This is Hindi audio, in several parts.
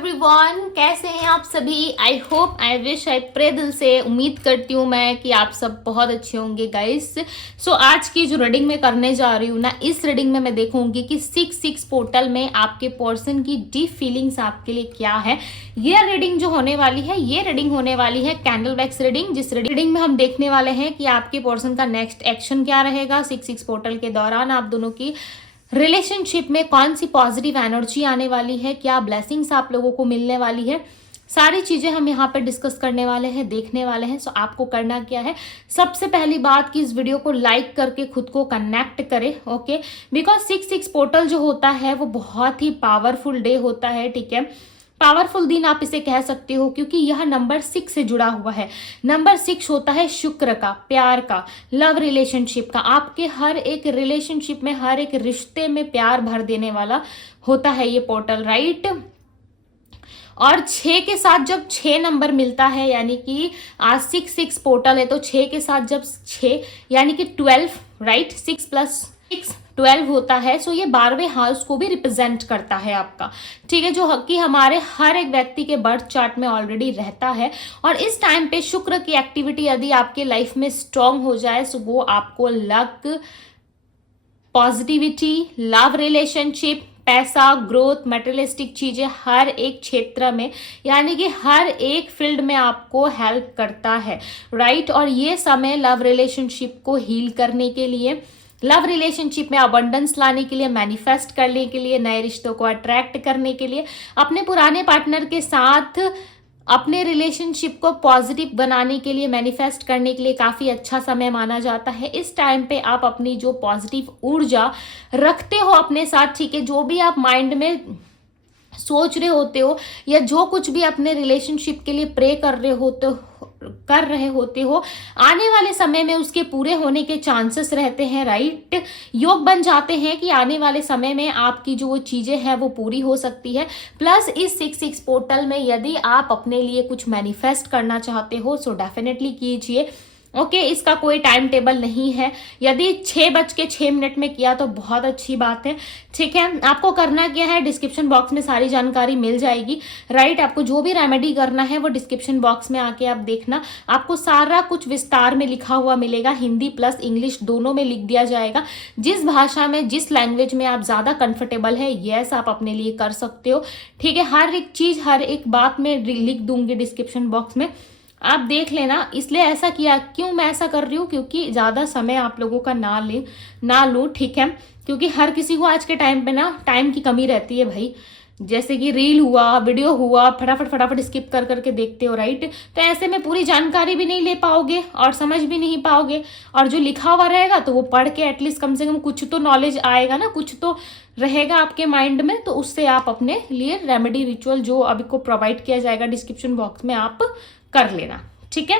एवरीवन, कैसे हैं आप सभी। I hope, I wish, I pray दिल से उम्मीद करती हूँ मैं कि आप सब बहुत अच्छे होंगे गाइस। सो आज की जो रीडिंग मैं करने जा रही हूँ ना, इस रीडिंग में मैं देखूंगी कि 6 पोर्टल में आपके पर्सन की डीप फीलिंग्स आपके लिए क्या है। ये रीडिंग जो होने वाली है, ये रीडिंग होने वाली है कैंडल वैक्स रीडिंग, जिस रीडिंग में हम देखने वाले हैं कि आपके पर्सन का नेक्स्ट एक्शन क्या रहेगा 6 पोर्टल के दौरान। आप दोनों की रिलेशनशिप में कौन सी पॉजिटिव एनर्जी आने वाली है, क्या ब्लेसिंग्स आप लोगों को मिलने वाली है, सारी चीजें हम यहाँ पे डिस्कस करने वाले हैं, देखने वाले हैं। सो आपको करना क्या है, सबसे पहली बात कि इस वीडियो को लाइक करके खुद को कनेक्ट करें, ओके। बिकॉज 6 पोर्टल जो होता है वो बहुत ही पावरफुल डे होता है, ठीक है। पावरफुल दिन आप इसे कह सकते हो, क्योंकि यह नंबर 6 से जुड़ा हुआ है। नंबर 6 होता है शुक्र का, प्यार का, लव रिलेशनशिप का। आपके हर एक रिलेशनशिप में, हर एक रिश्ते में प्यार भर देने वाला होता है ये पोर्टल, राइट। और 6 के साथ जब 6 नंबर मिलता है, यानी कि आज 6 पोर्टल है, तो 6 के साथ जब 6 यानी कि 12, राइट। 6 + 6 12 होता है। सो ये 12वें हाउस को भी रिप्रेजेंट करता है आपका, ठीक है, जो कि हमारे हर एक व्यक्ति के बर्थ चार्ट में ऑलरेडी रहता है। और इस टाइम पे शुक्र की एक्टिविटी यदि आपके लाइफ में स्ट्रांग हो जाए, सो वो आपको लक, पॉजिटिविटी, लव रिलेशनशिप, पैसा, ग्रोथ, मटेरियलिस्टिक चीजें हर एक क्षेत्र में, यानी कि हर एक फील्ड में आपको हेल्प करता है, राइट। और ये समय लव रिलेशनशिप को हील करने के लिए, लव रिलेशनशिप में अबंडेंस लाने के लिए, मैनिफेस्ट करने के लिए, नए रिश्तों को अट्रैक्ट करने के लिए, अपने पुराने पार्टनर के साथ अपने रिलेशनशिप को पॉजिटिव बनाने के लिए, मैनिफेस्ट करने के लिए काफ़ी अच्छा समय माना जाता है। इस टाइम पे आप अपनी जो पॉजिटिव ऊर्जा रखते हो अपने साथ, ठीक है, जो भी आप माइंड में सोच रहे होते हो या जो कुछ भी अपने रिलेशनशिप के लिए प्रे कर रहे होते हो, आने वाले समय में उसके पूरे होने के चांसेस रहते हैं, राइट। योग बन जाते हैं कि आने वाले समय में आपकी जो वो चीजें हैं वो पूरी हो सकती है। प्लस इस 6 पोर्टल में यदि आप अपने लिए कुछ मैनिफेस्ट करना चाहते हो, सो डेफिनेटली कीजिए, ओके। इसका कोई टाइम टेबल नहीं है। यदि 6:06 में किया तो बहुत अच्छी बात है, ठीक है। आपको करना क्या है, डिस्क्रिप्शन बॉक्स में सारी जानकारी मिल जाएगी, राइट। आपको जो भी रेमेडी करना है वो डिस्क्रिप्शन बॉक्स में आके आप देखना, आपको सारा कुछ विस्तार में लिखा हुआ मिलेगा, हिंदी प्लस इंग्लिश दोनों में लिख दिया जाएगा। जिस भाषा में, जिस लैंग्वेज में आप ज़्यादा कंफर्टेबल है, यस आप अपने लिए कर सकते हो, ठीक है। हर एक चीज़, हर एक बात में लिख दूंगी डिस्क्रिप्शन बॉक्स में, आप देख लेना। इसलिए ऐसा किया, क्यों मैं ऐसा कर रही हूँ, क्योंकि ज़्यादा समय आप लोगों का ना लूँ, ठीक है। क्योंकि हर किसी को आज के टाइम पे ना टाइम की कमी रहती है भाई। जैसे कि रील हुआ, वीडियो हुआ, फटाफट स्किप कर करके देखते हो, राइट। तो ऐसे में पूरी जानकारी भी नहीं ले पाओगे और समझ भी नहीं पाओगे, और जो लिखा हुआ रहेगा तो वो पढ़ के एटलीस्ट कम से कम कुछ तो नॉलेज आएगा ना, कुछ तो रहेगा आपके माइंड में। तो उससे आप अपने लिए रेमेडी रिचुअल जो अभी को प्रोवाइड किया जाएगा डिस्क्रिप्शन बॉक्स में, आप कर लेना, ठीक है।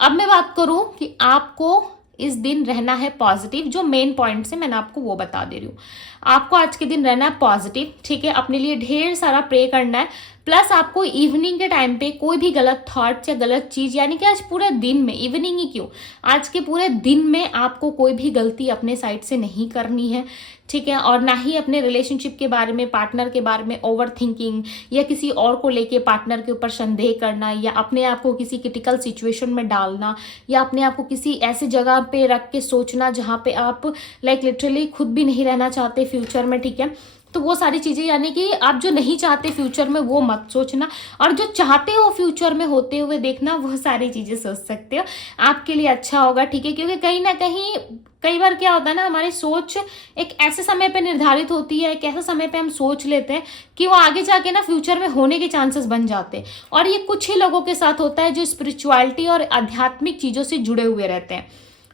अब मैं बात करूं कि आपको इस दिन रहना है पॉजिटिव। जो मेन पॉइंट्स है मैंने आपको वो बता दे रही हूँ। आपको आज के दिन रहना है पॉजिटिव, ठीक है। अपने लिए ढेर सारा प्रे करना है। प्लस आपको इवनिंग के टाइम पे कोई भी गलत थॉट्स या गलत चीज, यानी कि आज पूरे दिन में, इवनिंग ही क्यों, आज के पूरे दिन में आपको कोई भी गलती अपने साइड से नहीं करनी है, ठीक है। और ना ही अपने रिलेशनशिप के बारे में, पार्टनर के बारे में ओवर थिंकिंग, या किसी और को लेके पार्टनर के ऊपर संदेह करना, या अपने आप को किसी क्रिटिकल सिचुएशन में डालना, या अपने आप को किसी ऐसी जगह पे रख के सोचना जहाँ पे आप लाइक लिटरली खुद भी नहीं रहना चाहते फ्यूचर में, ठीक है। तो वो सारी चीज़ें, यानी कि आप जो नहीं चाहते फ्यूचर में वो मत सोचना, और जो चाहते हो फ्यूचर में होते हुए देखना, वो सारी चीज़ें सोच सकते हो, आपके लिए अच्छा होगा, ठीक है। क्योंकि कहीं ना कहीं कई बार क्या होता है ना, हमारी सोच एक ऐसे समय पे निर्धारित होती है, एक ऐसे समय पे हम सोच लेते हैं कि वो आगे जाके ना फ्यूचर में होने के चांसेस बन जाते हैं। और ये कुछ ही लोगों के साथ होता है जो स्पिरिचुअलिटी और आध्यात्मिक चीज़ों से जुड़े हुए रहते हैं,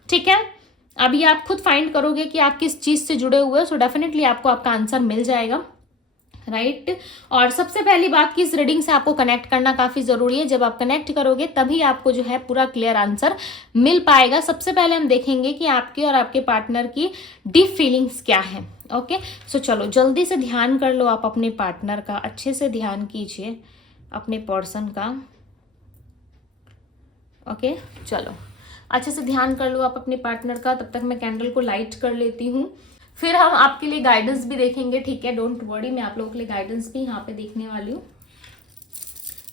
ठीक है। अभी आप खुद फाइंड करोगे कि आप किस चीज़ से जुड़े हुए हो, सो डेफिनेटली आपको आपका आंसर मिल जाएगा, राइट। और सबसे पहली बात कि इस रीडिंग से आपको कनेक्ट करना काफ़ी ज़रूरी है। जब आप कनेक्ट करोगे तभी आपको जो है पूरा क्लियर आंसर मिल पाएगा। सबसे पहले हम देखेंगे कि आपके और आपके पार्टनर की डीप फीलिंग्स क्या है, ओके। सो चलो जल्दी से ध्यान कर लो आप अपने पार्टनर का, अच्छे से ध्यान कीजिए अपने पर्सन का, ओके। चलो अच्छे से ध्यान कर लो आप अपने पार्टनर का। तब तक मैं कैंडल को लाइट कर लेती हूँ। फिर हम आपके लिए गाइडेंस भी देखेंगे, ठीक है, डोंट वरी, मैं आप लोगों के लिए गाइडेंस भी यहाँ पे देखने वाली हूँ।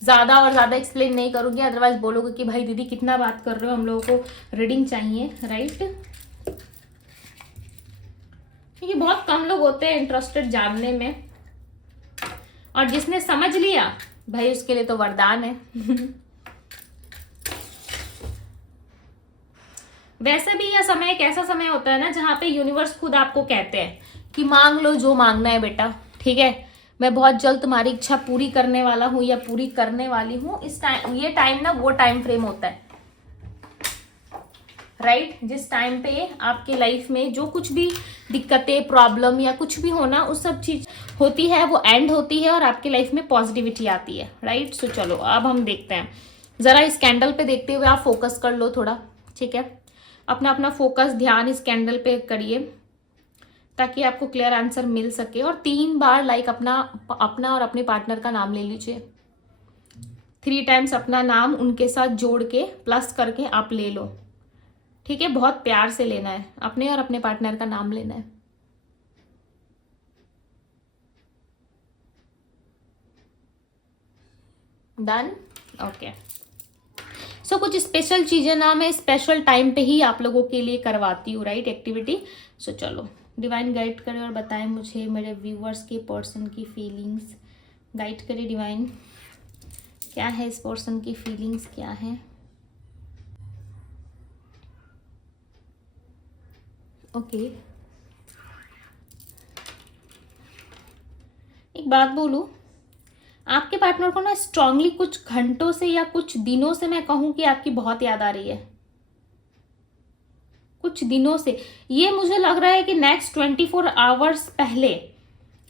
ज़्यादा और ज़्यादा एक्सप्लेन नहीं करूँगी, अदरवाइज बोलोगे कि भाई दीदी कितना बात कर रहे हो, हम लोगों को रीडिंग चाहिए, राइट। क्योंकि बहुत कम लोग होते हैं इंटरेस्टेड जानने में, और जिसने समझ लिया भाई उसके लिए तो वरदान है। वैसे भी यह समय एक ऐसा समय होता है ना जहाँ पे यूनिवर्स खुद आपको कहते हैं कि मांग लो जो मांगना है बेटा, ठीक है, मैं बहुत जल्द तुम्हारी इच्छा पूरी करने वाला हूँ या पूरी करने वाली हूँ। इस टाइम, ये टाइम ना वो टाइम फ्रेम होता है, राइट, जिस टाइम पे आपके लाइफ में जो कुछ भी दिक्कतें, प्रॉब्लम या कुछ भी होना, उस सब चीज होती है, वो एंड होती है और आपकी लाइफ में पॉजिटिविटी आती है, राइट। सो चलो अब हम देखते हैं, जरा इस कैंडल पे देखते हुए आप फोकस कर लो थोड़ा, ठीक है, अपना अपना फोकस ध्यान इस कैंडल पे करिए ताकि आपको क्लियर आंसर मिल सके। और 3 बार लाइक अपना और अपने पार्टनर का नाम ले लीजिए, 3 टाइम्स अपना नाम उनके साथ जोड़ के प्लस करके आप ले लो, ठीक है, बहुत प्यार से लेना है, अपने और अपने पार्टनर का नाम लेना है। Done, okay. सो कुछ स्पेशल चीजें ना मैं स्पेशल टाइम पे ही आप लोगों के लिए करवाती हूँ, राइट, एक्टिविटी। सो चलो डिवाइन गाइड करे और बताएं मुझे मेरे व्यूवर्स के पर्सन की फीलिंग्स, गाइड करे डिवाइन, क्या है इस पर्सन की फीलिंग्स, क्या है। ओके, एक बात बोलूं, आपके पार्टनर को ना स्ट्रांगली कुछ घंटों से या कुछ दिनों से मैं कहूं कि आपकी बहुत याद आ रही है, कुछ दिनों से। ये मुझे लग रहा है कि नेक्स्ट 24 आवर्स पहले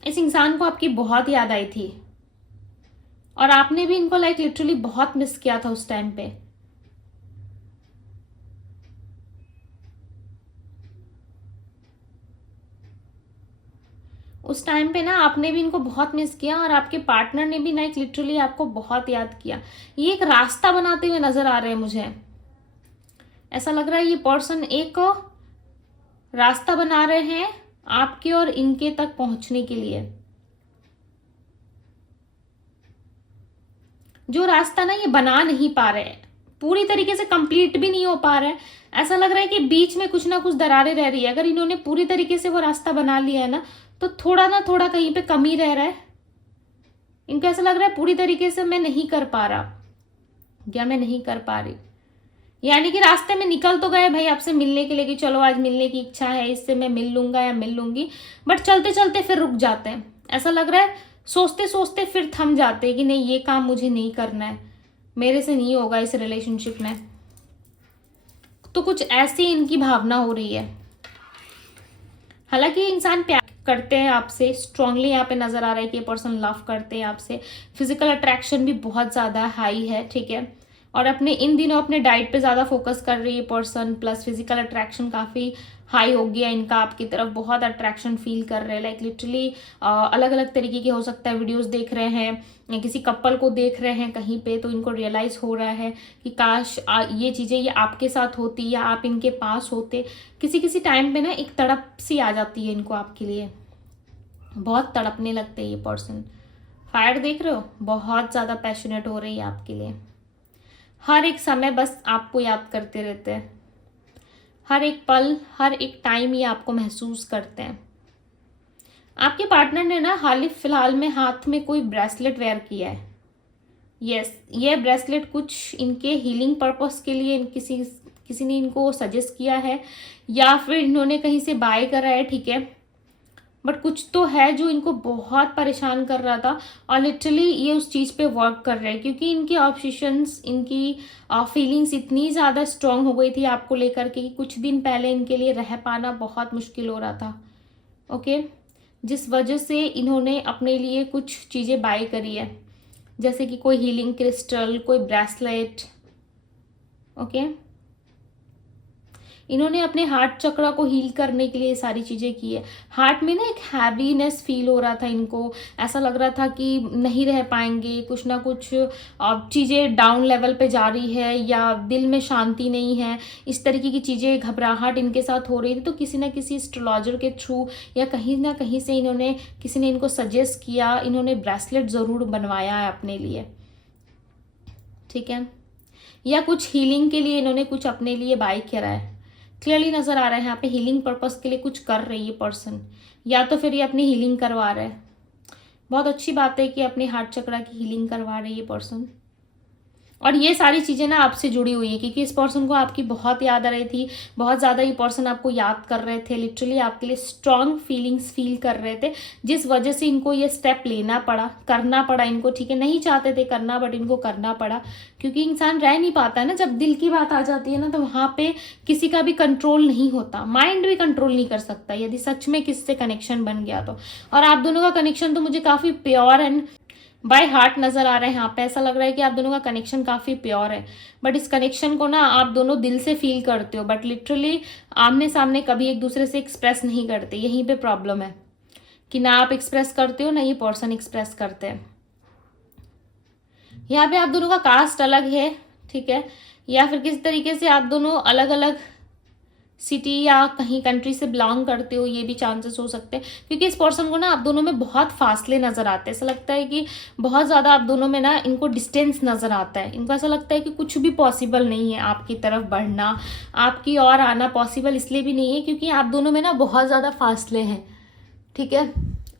इस इंसान को आपकी बहुत याद आई थी और आपने भी इनको लाइक लिटरली बहुत मिस किया था उस टाइम पे। उस टाइम पे ना आपने भी इनको बहुत मिस किया और आपके पार्टनर ने भी लाइक लिटरली आपको बहुत याद किया। ये एक रास्ता बनाते हुए नजर आ रहे हैं मुझे, ऐसा लग रहा है ये पर्सन एक रास्ता बना रहे हैं आपके और इनके तक पहुंचने के लिए। जो रास्ता ना ये बना नहीं पा रहे हैं, पूरी तरीके से कंप्लीट भी नहीं हो पा रहा है, ऐसा लग रहा है कि बीच में कुछ ना कुछ दरारें रह रही है। अगर इन्होंने पूरी तरीके से वो रास्ता बना लिया है ना, तो थोड़ा ना थोड़ा कहीं पे कमी रह रहा है। इनको ऐसा लग रहा है पूरी तरीके से मैं नहीं कर पा रहा या मैं नहीं कर पा रही, यानी कि रास्ते में निकल तो गए भाई आपसे मिलने के लिए कि चलो आज मिलने की इच्छा है, इससे मैं मिल लूंगा या मिल लूंगी, बट चलते चलते फिर रुक जाते हैं। ऐसा लग रहा है सोचते सोचते फिर थम जाते हैं कि नहीं ये काम मुझे नहीं करना है, मेरे से नहीं होगा इस रिलेशनशिप में। तो कुछ ऐसी इनकी भावना हो रही है। हालांकि इंसान प्यार करते हैं आपसे, स्ट्रांगली यहाँ पे नजर आ रहा है कि ये पर्सन लव करते हैं आपसे, फिजिकल अट्रैक्शन भी बहुत ज्यादा हाई है, ठीक है, और अपने इन दिनों अपने डाइट पे ज्यादा फोकस कर रही है पर्सन, प्लस फिजिकल अट्रैक्शन काफी हाई हो गया इनका आपकी तरफ, बहुत अट्रैक्शन फील कर रहे हैं, लाइक लिटरली अलग अलग तरीके के हो सकता है वीडियोस देख रहे हैं या किसी कपल को देख रहे हैं कहीं पे, तो इनको रियलाइज हो रहा है कि काश ये चीजें ये आपके साथ होती या आप इनके पास होते। किसी किसी टाइम पे ना एक तड़प सी आ जाती है इनको आपके लिए, बहुत तड़पने लगते हैं ये पर्सन। फायर देख रहे हो, बहुत ज्यादा पैशनेट हो रही है आपके लिए, हर एक समय बस आपको याद करते रहते हैं, हर एक पल हर एक टाइम ये आपको महसूस करते हैं। आपके पार्टनर ने ना हाल ही फिलहाल में हाथ में कोई ब्रेसलेट वेयर किया है। यस, ये ब्रेसलेट कुछ इनके हीलिंग पर्पस के लिए किसी ने इनको सजेस्ट किया है या फिर इन्होंने कहीं से बाय करा है, ठीक है, बट कुछ तो है जो इनको बहुत परेशान कर रहा था और लिटरली ये उस चीज़ पे वर्क कर रहे हैं, क्योंकि इनकी ऑब्सेशंस, इनकी फीलिंग्स इतनी ज़्यादा स्ट्रांग हो गई थी आपको लेकर के कि कुछ दिन पहले इनके लिए रह पाना बहुत मुश्किल हो रहा था, ओके, जिस वजह से इन्होंने अपने लिए कुछ चीज़ें बाय करी है, जैसे कि कोई हीलिंग क्रिस्टल, कोई ब्रेसलेट, ओके। इन्होंने अपने हार्ट चक्र को हील करने के लिए ये सारी चीज़ें की है। हार्ट में ना एक हैवीनेस फील हो रहा था इनको, ऐसा लग रहा था कि नहीं रह पाएंगे, कुछ ना कुछ चीज़ें डाउन लेवल पे जा रही है या दिल में शांति नहीं है, इस तरीके की चीज़ें, घबराहट इनके साथ हो रही थी। तो किसी ना किसी एस्ट्रोलॉजर के थ्रू या कहीं ना कहीं से इन्होंने, किसी ने इनको सजेस्ट किया, इन्होंने ब्रेसलेट ज़रूर बनवाया है अपने लिए, ठीक है, या कुछ हीलिंग के लिए इन्होंने कुछ अपने लिए बाय करा है। क्लियरली नजर आ रहा है यहाँ पे हीलिंग पर्पस के लिए कुछ कर रही है पर्सन, या तो फिर ये अपनी हीलिंग करवा रहा है। बहुत अच्छी बात है कि अपने हार्ट चक्र की हीलिंग करवा रही है पर्सन। और ये सारी चीज़ें ना आपसे जुड़ी हुई है क्योंकि इस पर्सन को आपकी बहुत याद आ रही थी, बहुत ज़्यादा ये पर्सन आपको याद कर रहे थे, लिटरली आपके लिए स्ट्रॉन्ग फीलिंग्स फील कर रहे थे, जिस वजह से इनको ये स्टेप लेना पड़ा, करना पड़ा इनको, ठीक है, नहीं चाहते थे करना बट इनको करना पड़ा, क्योंकि इंसान रह नहीं पाता है ना, जब दिल की बात आ जाती है ना तो वहाँ पे किसी का भी कंट्रोल नहीं होता, माइंड भी कंट्रोल नहीं कर सकता यदि सच में किससे कनेक्शन बन गया तो। और आप दोनों का कनेक्शन तो मुझे काफ़ी प्योर एंड बाय हार्ट नजर आ रहा है यहाँ पे। ऐसा लग रहा है कि आप दोनों का कनेक्शन काफी प्योर है, बट इस कनेक्शन को ना आप दोनों दिल से फील करते हो, बट लिटरली आमने सामने कभी एक दूसरे से एक्सप्रेस नहीं करते। यहीं पे प्रॉब्लम है कि ना आप एक्सप्रेस करते हो ना ये पर्सन एक्सप्रेस करते हैं। यहाँ पे आप दोनों का कास्ट अलग है, ठीक है, या फिर किस तरीके से आप दोनों अलग अलग सिटी या कहीं कंट्री से बिलोंग करते हो, ये भी चांसेस हो सकते हैं, क्योंकि इस पर्सन को ना आप दोनों में बहुत फासले नजर आते हैं। ऐसा लगता है कि बहुत ज़्यादा आप दोनों में ना इनको डिस्टेंस नजर आता है। इनको ऐसा लगता है कि कुछ भी पॉसिबल नहीं है आपकी तरफ बढ़ना, आपकी ओर आना पॉसिबल इसलिए भी नहीं है क्योंकि आप दोनों में ना बहुत ज़्यादा फासले हैं, ठीक है।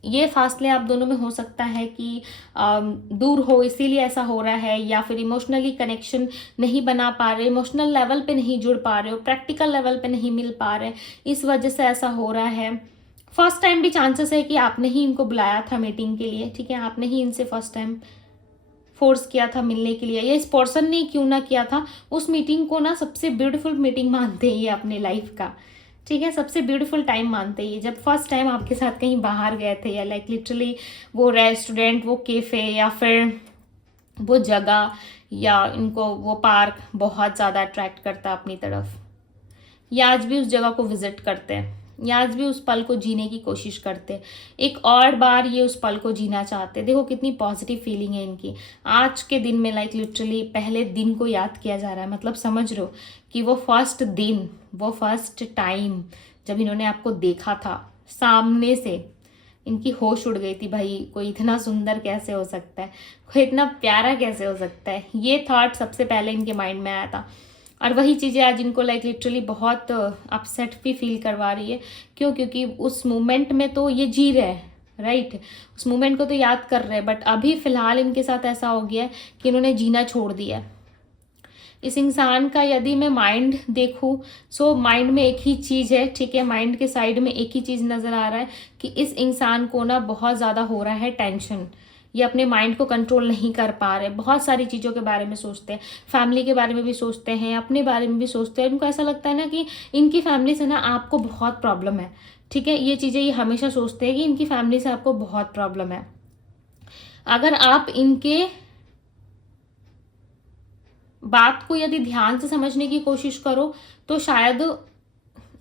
ये फासले आप दोनों में हो सकता है कि दूर हो इसीलिए ऐसा हो रहा है, या फिर इमोशनली कनेक्शन नहीं बना पा रहे, इमोशनल लेवल पे नहीं जुड़ पा रहे हो, प्रैक्टिकल लेवल पे नहीं मिल पा रहे, इस वजह से ऐसा हो रहा है। फर्स्ट टाइम भी चांसेस है कि आपने ही इनको बुलाया था मीटिंग के लिए, ठीक है, आपने ही इनसे फर्स्ट टाइम फोर्स किया था मिलने के लिए, या इस पर्सन ने क्यों ना किया था, उस मीटिंग को ना सबसे ब्यूटीफुल मीटिंग मानते हैं ये अपने लाइफ का, ठीक है, सबसे ब्यूटीफुल टाइम मानते हैं जब फर्स्ट टाइम आपके साथ कहीं बाहर गए थे, या लाइक लिटरली वो रेस्टोरेंट, वो कैफ़े, या फिर वो जगह, या इनको वो पार्क बहुत ज़्यादा अट्रैक्ट करता है अपनी तरफ, या आज भी उस जगह को विजिट करते हैं, या आज भी उस पल को जीने की कोशिश करते हैं, एक और बार ये उस पल को जीना चाहते हैं। देखो कितनी पॉजिटिव फीलिंग है इनकी आज के दिन में, लाइक लिटरली पहले दिन को याद किया जा रहा है। मतलब समझ लो कि वो फर्स्ट दिन, वो फर्स्ट टाइम जब इन्होंने आपको देखा था सामने से, इनकी होश उड़ गई थी, भाई कोई इतना सुंदर कैसे हो सकता है, कोई इतना प्यारा कैसे हो सकता है, ये थॉट सबसे पहले इनके माइंड में आया था। और वही चीज़ें आज इनको लाइक लिटरली बहुत अपसेट भी फील करवा रही है। क्यों? क्योंकि उस मोमेंट में तो ये जी रहे हैं, राइट, उस मोमेंट को तो याद कर रहे हैं, बट अभी फ़िलहाल इनके साथ ऐसा हो गया है कि इन्होंने जीना छोड़ दिया है। इस इंसान का यदि मैं माइंड देखूं, सो माइंड में एक ही चीज़ है, ठीक है, माइंड के साइड में एक ही चीज़ नज़र आ रहा है कि इस इंसान को ना बहुत ज़्यादा हो रहा है टेंशन, ये अपने माइंड को कंट्रोल नहीं कर पा रहे, बहुत सारी चीज़ों के बारे में सोचते हैं, फैमिली के बारे में भी सोचते हैं, अपने बारे में भी सोचते हैं। इनको ऐसा लगता है ना कि इनकी फैमिली से ना आपको बहुत प्रॉब्लम है, ठीक है, ये चीज़ें ये हमेशा सोचते हैं कि इनकी फैमिली से आपको बहुत प्रॉब्लम है। अगर आप इनके बात को यदि ध्यान से समझने की कोशिश करो तो शायद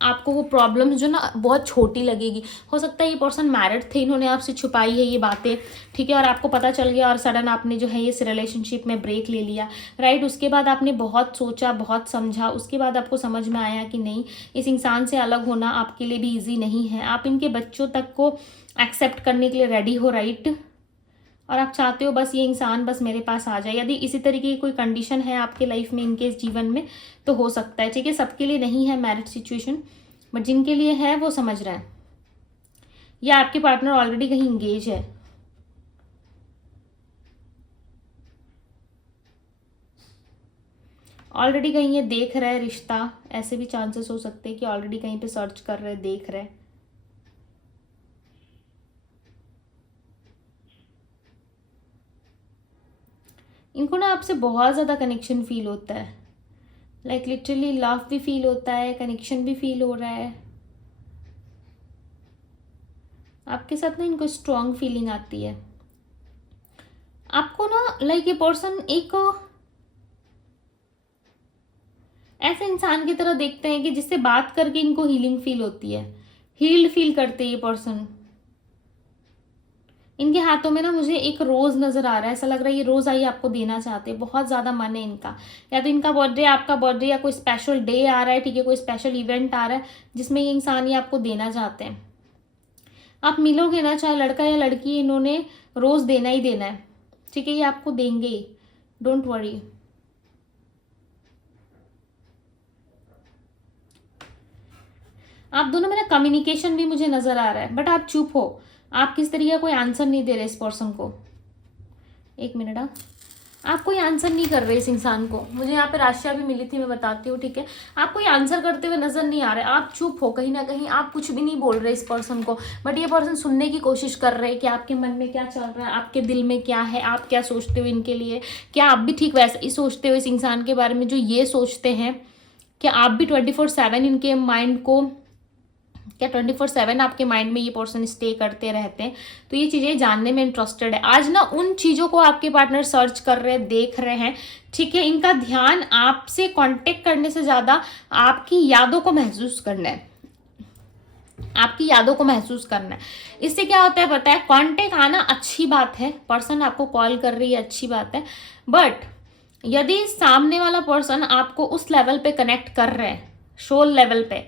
आपको वो प्रॉब्लम्स जो ना बहुत छोटी लगेगी। हो सकता है ये पर्सन मैरिड थे, इन्होंने आपसे छुपाई है ये बातें, ठीक है, और आपको पता चल गया और सडन आपने जो है इस रिलेशनशिप में ब्रेक ले लिया, राइट। उसके बाद आपने बहुत सोचा, बहुत समझा, उसके बाद आपको समझ में आया कि नहीं, इस इंसान से अलग होना आपके लिए भी ईजी नहीं है। आप इनके बच्चों तक को एक्सेप्ट करने के लिए रेडी हो, राइट, और आप चाहते हो बस ये इंसान बस मेरे पास आ जाए। यदि इसी तरीके की कोई कंडीशन है आपके लाइफ में, इनके जीवन में, तो हो सकता है, ठीक है, सबके लिए नहीं है मैरिज सिचुएशन, बट जिनके लिए है वो समझ रहे हैं, या आपके पार्टनर ऑलरेडी कहीं इंगेज है। ऑलरेडी कहीं ये देख रहा है रिश्ता, ऐसे भी चांसेस हो सकते हैं कि ऑलरेडी कहीं पे सर्च कर रहे, देख रहे। इनको ना आपसे बहुत ज़्यादा कनेक्शन फील होता है, लाइक लिटरली लव भी फील होता है, कनेक्शन भी फील हो रहा है आपके साथ ना। इनको स्ट्रॉन्ग फीलिंग आती है आपको ना, लाइक ये पर्सन एक ऐसे इंसान की तरह देखते हैं कि जिससे बात करके इनको हीलिंग फील होती है, हील्ड फील करते हैं ये पर्सन। इनके हाथों में ना मुझे एक रोज नजर आ रहा है, ऐसा लग रहा है ये रोज आई आपको देना चाहते हैं, बहुत ज्यादा मन है इनका। या तो इनका बर्थडे, आपका बर्थडे, या कोई स्पेशल डे आ रहा है, ठीक है, कोई स्पेशल इवेंट आ रहा है जिसमें ये इंसान ये आपको देना चाहते हैं। आप मिलोगे ना, चाहे लड़का या लड़की, इन्होंने रोज देना ही देना है, ठीक है, ये आपको देंगे ही, डोंट वरी। आप दोनों में ना कम्युनिकेशन भी मुझे नजर आ रहा है, बट आप चुप हो, आप किस तरीके का कोई आंसर नहीं दे रहे इस पर्सन को। एक मिनट, आप कोई आंसर नहीं कर रहे इस इंसान को। मुझे यहाँ पे राशियां भी मिली थी, मैं बताती हूँ, ठीक है। आप कोई आंसर करते हुए नजर नहीं आ रहे, आप चुप हो, कहीं ना कहीं आप कुछ भी नहीं बोल रहे इस पर्सन को, बट ये पर्सन सुनने की कोशिश कर रहे हैं कि आपके मन में क्या चल रहा है, आपके दिल में क्या है, आप क्या सोचते हो इनके लिए। क्या आप भी ठीक वैसा ही सोचते हो इस इंसान के बारे में जो ये सोचते हैं? क्या आप भी 24/7 इनके माइंड को, क्या 24/7 आपके माइंड में ये पर्सन स्टे करते रहते हैं? तो ये चीजें जानने में इंटरेस्टेड है। आज ना उन चीजों को आपके पार्टनर सर्च कर रहे हैं, देख रहे हैं, ठीक है। इनका ध्यान आपसे कांटेक्ट करने से ज्यादा आपकी यादों को महसूस करना है, आपकी यादों को महसूस करना है। इससे क्या होता है पता है, कांटेक्ट आना अच्छी बात है, पर्सन आपको कॉल कर रही है, अच्छी बात है, बट यदि सामने वाला पर्सन आपको उस लेवल पे कनेक्ट कर रहे हैं, सोल लेवल पे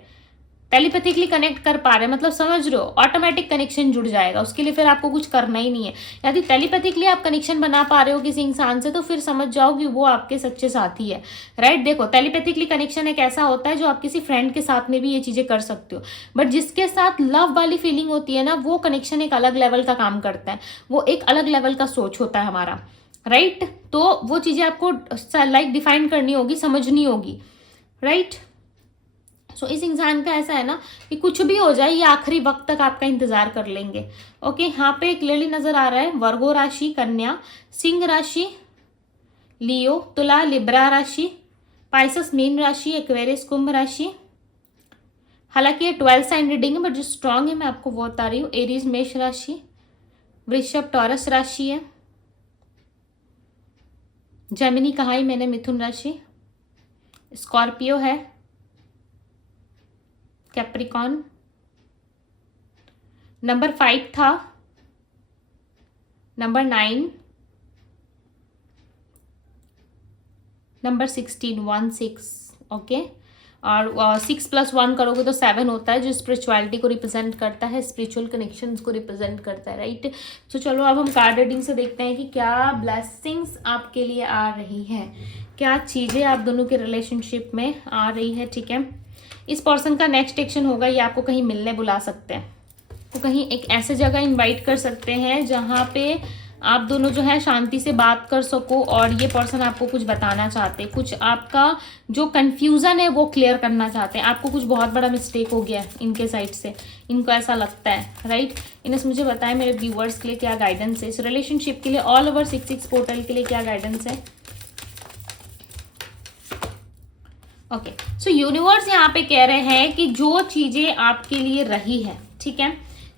टेलीपैथिकली कनेक्ट कर पा रहे हैं, मतलब समझ रहे हो, ऑटोमेटिक कनेक्शन जुड़ जाएगा, उसके लिए फिर आपको कुछ करना ही नहीं है। यदि टेलीपैथिकली आप कनेक्शन बना पा रहे हो किसी इंसान से, तो फिर समझ जाओ कि वो आपके सच्चे साथी है, राइट। देखो, टेलीपैथिकली कनेक्शन एक ऐसा होता है जो आप किसी फ्रेंड के साथ में भी ये चीजें कर सकते हो, बट जिसके साथ लव वाली फीलिंग होती है ना, वो कनेक्शन एक अलग लेवल का काम करता है, वो एक अलग लेवल का सोच होता है हमारा, राइट। तो वो चीजें आपको लाइक डिफाइन करनी होगी, समझनी होगी, राइट। सो इस इंसान का ऐसा है ना कि कुछ भी हो जाए, ये आखिरी वक्त तक आपका इंतजार कर लेंगे। ओके, यहाँ पे क्लियरली नजर आ रहा है वर्गो राशि, कन्या, सिंह राशि, लियो, तुला, लिब्रा राशि, पाइसस मीन राशि, एक्वेरियस कुंभ राशि। हालांकि ये 12 साइन रीडिंग है, बट जो स्ट्रांग है मैं आपको वो बता रही हूँ। एरीज मेष राशि, वृषभ टॉरस राशि है, जेमिनी कहा ही मैंने मिथुन राशि, स्कॉर्पियो है, कैप्रिकॉन, नंबर 5 था, नंबर 9, नंबर 16 ओके। और 6+1 करोगे तो 7 होता है, जो स्पिरिचुअलिटी को रिप्रेजेंट करता है, स्पिरिचुअल कनेक्शंस को रिप्रेजेंट करता है, राइट। तो चलो अब हम कार्ड रीडिंग से देखते हैं कि क्या ब्लेसिंग्स आपके लिए आ रही हैं, क्या चीजें आप दोनों के रिलेशनशिप में आ रही है, ठीक है। इस पर्सन का नेक्स्ट एक्शन होगा, ये आपको कहीं मिलने बुला सकते हैं, तो कहीं एक ऐसे जगह इनवाइट कर सकते हैं जहाँ पे आप दोनों जो है शांति से बात कर सको, और ये पर्सन आपको कुछ बताना चाहते हैं, कुछ आपका जो कंफ्यूजन है वो क्लियर करना चाहते हैं। आपको कुछ बहुत बड़ा मिस्टेक हो गया है इनके साइड से, इनको ऐसा लगता है, राइट। इन्हें मुझे बताएं मेरे व्यूवर्स के लिए क्या गाइडेंस है, इस रिलेशनशिप के लिए, ऑल ओवर 66 पोर्टल के लिए क्या गाइडेंस है। ओके, सो यूनिवर्स यहाँ पे कह रहे हैं कि जो चीजें आपके लिए रही है, ठीक है,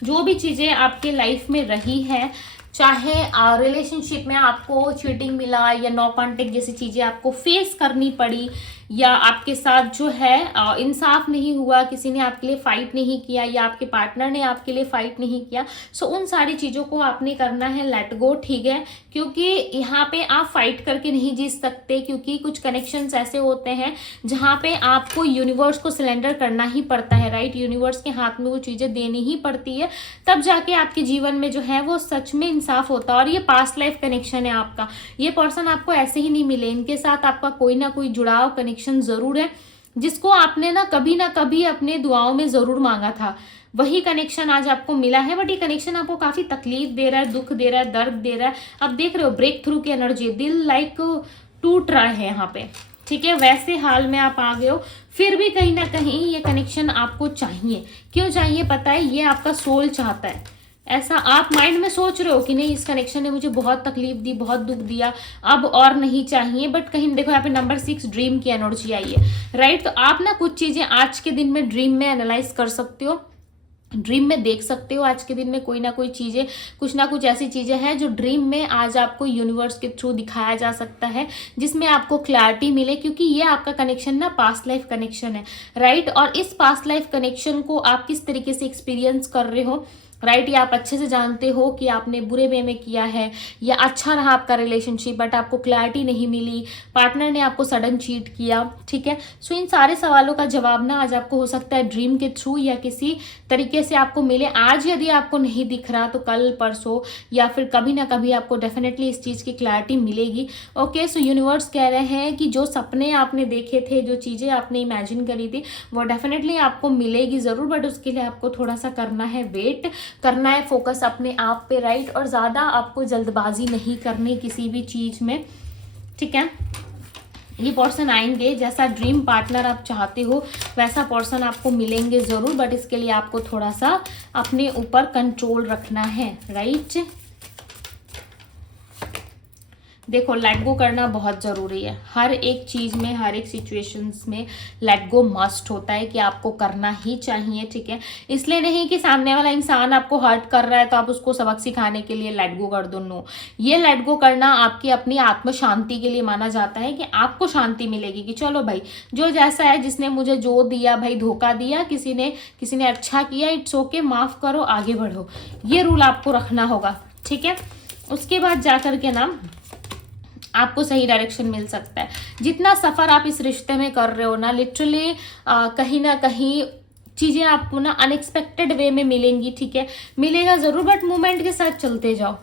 जो भी चीजें आपके लाइफ में रही है, चाहे रिलेशनशिप में आपको चीटिंग मिला या नो कॉन्टेक्ट जैसी चीजें आपको फेस करनी पड़ी, या आपके साथ जो है इंसाफ नहीं हुआ, किसी ने आपके लिए फाइट नहीं किया, या आपके पार्टनर ने आपके लिए फाइट नहीं किया, सो उन सारी चीज़ों को आपने करना है लेट गो, ठीक है। क्योंकि यहाँ पे आप फाइट करके नहीं जीत सकते, क्योंकि कुछ कनेक्शंस ऐसे होते हैं जहाँ पे आपको यूनिवर्स को सिलेंडर करना ही पड़ता है, राइट। यूनिवर्स के हाथ में वो चीज़ें देनी ही पड़ती है, तब जाके आपके जीवन में जो है वो सच में इंसाफ होता है। और ये पास्ट लाइफ कनेक्शन है आपका, ये पर्सन आपको ऐसे ही नहीं मिले, इनके साथ आपका कोई ना कोई जुड़ाव कनेक्शन जरूर है, जिसको आपने ना कभी अपने दुआओं में जरूर मांगा था, वही कनेक्शन आज आपको मिला है। बट ये कनेक्शन आपको काफी तकलीफ दे रहा है, दुख दे रहा है, दर्द दे रहा है। अब देख रहे हो ब्रेक थ्रू की एनर्जी, दिल लाइक टूट रहा है यहाँ पे, ठीक है, वैसे हाल में आप आ गए हो। फिर भी कहीं ना कहीं ये कनेक्शन आपको चाहिए, क्यों चाहिए पता है, ये आपका सोल चाहता है ऐसा। आप माइंड में सोच रहे हो कि नहीं, इस कनेक्शन ने मुझे बहुत तकलीफ दी, बहुत दुख दिया, अब और नहीं चाहिए, बट कहीं देखो यहाँ पे नंबर 6 ड्रीम की एनर्जी आई है, राइट। तो आप ना कुछ चीजें आज के दिन में ड्रीम में एनालाइज कर सकते हो, ड्रीम में देख सकते हो। आज के दिन में कोई ना कोई चीज़ें, कुछ ना कुछ ऐसी चीज़ें हैं जो ड्रीम में आज आपको यूनिवर्स के थ्रू दिखाया जा सकता है, जिसमें आपको क्लैरिटी मिले, क्योंकि ये आपका कनेक्शन ना पास्ट लाइफ कनेक्शन है, राइट। और इस पास्ट लाइफ कनेक्शन को आप किस तरीके से एक्सपीरियंस कर रहे हो, राइट, ये आप अच्छे से जानते हो कि आपने बुरे वे में किया है या अच्छा रहा आपका रिलेशनशिप बट आपको क्लैरिटी नहीं मिली, पार्टनर ने आपको सडन चीट किया, ठीक है। सो इन सारे सवालों का जवाब ना आज आपको हो सकता है ड्रीम के थ्रू या किसी तरीके से आपको मिले। आज यदि आपको नहीं दिख रहा तो कल परसों या फिर कभी ना कभी आपको डेफिनेटली इस चीज़ की क्लैरिटी मिलेगी। ओके, सो यूनिवर्स कह रहे हैं कि जो सपने आपने देखे थे, जो चीज़ें आपने इमेजिन करी थी, वो डेफिनेटली आपको मिलेगी ज़रूर, बट उसके लिए आपको थोड़ा सा करना है वेट, करना है फोकस अपने आप पे, राइट। और ज़्यादा आपको जल्दबाजी नहीं करनी किसी भी चीज़ में, ठीक है। ये पर्सन आएंगे, जैसा ड्रीम पार्टनर आप चाहते हो वैसा पर्सन आपको मिलेंगे ज़रूर, बट इसके लिए आपको थोड़ा सा अपने ऊपर कंट्रोल रखना है, राइट। देखो, लेट गो करना बहुत ज़रूरी है हर एक चीज़ में, हर एक सिचुएशंस में लेट गो मस्ट होता है कि आपको करना ही चाहिए, ठीक है। इसलिए नहीं कि सामने वाला इंसान आपको हर्ट कर रहा है तो आप उसको सबक सिखाने के लिए लेट गो कर दो, नो। ये लेट गो करना आपकी अपनी आत्म शांति के लिए माना जाता है, कि आपको शांति मिलेगी कि चलो भाई, जो जैसा है, जिसने मुझे जो दिया भाई, धोखा दिया, किसी ने अच्छा किया, इट्स ओके, माफ़ करो, आगे बढ़ो, ये रूल आपको रखना होगा, ठीक है। उसके बाद जा कर के ना आपको सही डायरेक्शन मिल सकता है। जितना सफ़र आप इस रिश्ते में कर रहे हो ना, लिटरली कहीं ना कहीं चीज़ें आपको ना अनएक्सपेक्टेड वे में मिलेंगी, ठीक है। मिलेगा ज़रूर, बट मूवमेंट के साथ चलते जाओ,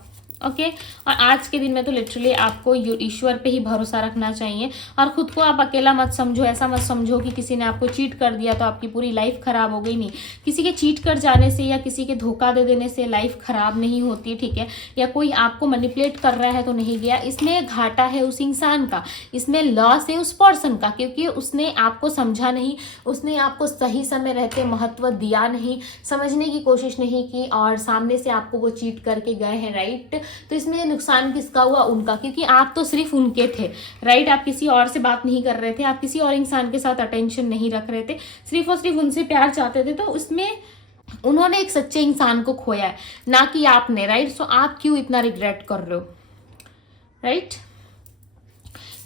ओके। और आज के दिन में तो लिटरली आपको ईश्वर पे ही भरोसा रखना चाहिए, और ख़ुद को आप अकेला मत समझो। ऐसा मत समझो कि किसी ने आपको चीट कर दिया तो आपकी पूरी लाइफ ख़राब हो गई, नहीं। किसी के चीट कर जाने से या किसी के धोखा दे देने से लाइफ ख़राब नहीं होती, ठीक है। या कोई आपको मैनिपुलेट कर रहा है तो नहीं गया, इसमें घाटा है उस इंसान का, इसमें लॉस है उस पर्सन का, क्योंकि उसने आपको समझा नहीं, उसने आपको सही समय रहते महत्व दिया नहीं, समझने की कोशिश नहीं की, और सामने से आपको वो चीट करके गए हैं, राइट। तो इसमें नुकसान किसका हुआ? उनका, क्योंकि आप तो सिर्फ उनके थे, राइट। आप किसी और से बात नहीं कर रहे थे, आप किसी और इंसान के साथ अटेंशन नहीं रख रहे थे, सिर्फ और सिर्फ उनसे प्यार चाहते थे। तो उसमें उन्होंने एक सच्चे इंसान को खोया है, ना कि आपने, राइट। सो आप क्यों इतना रिग्रेट कर रहे हो, राइट।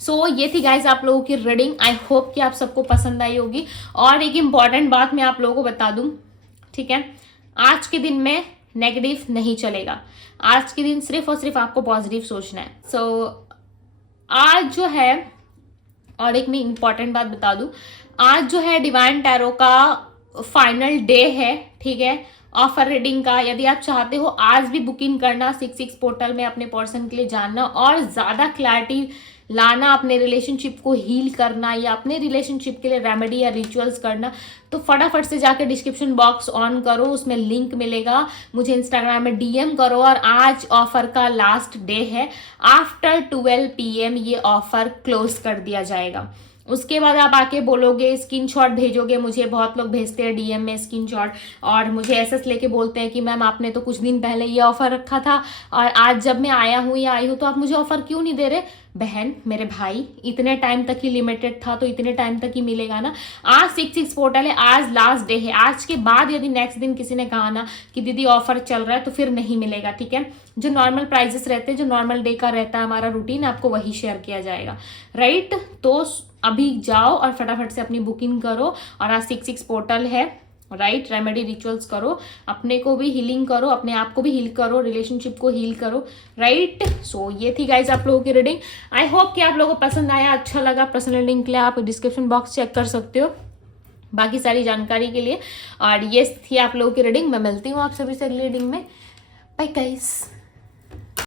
सो ये थी गाइज आप लोगों की रीडिंग। आई होप कि आप सबको पसंद आई होगी। और एक इम्पॉर्टेंट बात मैं आप लोगों को बता दूं, ठीक है, आज के दिन में नेगेटिव नहीं चलेगा। आज के दिन सिर्फ और सिर्फ आपको पॉजिटिव सोचना है। सो आज जो है, और एक मैं इम्पॉर्टेंट बात बता दूं, आज जो है डिवाइन टैरो का फाइनल डे है, ठीक है, ऑफर रीडिंग का। यदि आप चाहते हो आज भी बुकिंग करना 66 पोर्टल में, अपने पर्सन के लिए जानना और ज़्यादा क्लैरिटी लाना, अपने रिलेशनशिप को हील करना या अपने रिलेशनशिप के लिए रेमेडी या रिचुअल्स करना, तो फटाफट से जाकर डिस्क्रिप्शन बॉक्स ऑन करो, उसमें लिंक मिलेगा, मुझे इंस्टाग्राम में डीएम करो। और आज ऑफर का लास्ट डे है, आफ्टर 12 PM ये ऑफर क्लोज कर दिया जाएगा। उसके बाद आप आके बोलोगे, स्क्रीनशॉट भेजोगे मुझे, बहुत लोग भेजते हैं डीएम में स्क्रीनशॉट, और मुझे एसएस लेके बोलते हैं कि मैम आपने तो कुछ दिन पहले ये ऑफर रखा था और आज जब मैं आया हूँ या आई हूँ तो आप मुझे ऑफर क्यों नहीं दे रहे। बहन, मेरे भाई, इतने टाइम तक ही लिमिटेड था तो इतने टाइम तक ही मिलेगा ना। आज 66 पोर्टल है, आज लास्ट डे है। आज के बाद यदि नेक्स्ट दिन किसी ने कहा ना कि दीदी ऑफर चल रहा है, तो फिर नहीं मिलेगा, ठीक है। जो नॉर्मल प्राइजेस रहते हैं, जो नॉर्मल डे का रहता है हमारा रूटीन, आपको वही शेयर किया जाएगा, राइट। तो अभी जाओ और फटाफट से अपनी बुकिंग करो। और आज 66 पोर्टल है, राइट। रेमेडी रिचुअल्स करो, अपने को भी हीलिंग करो, अपने आप को भी हील करो, रिलेशनशिप को हील करो, राइट। सो ये थी गाइज आप लोगों की रीडिंग। आई होप कि आप लोगों को पसंद आया, अच्छा लगा। पर्सनल लिंक के लिए आप डिस्क्रिप्शन बॉक्स चेक कर सकते हो बाकी सारी जानकारी के लिए। और ये थी आप लोगों की रीडिंग। मैं मिलती हूँ आप सभी से अगली रीडिंग में। Bye guys.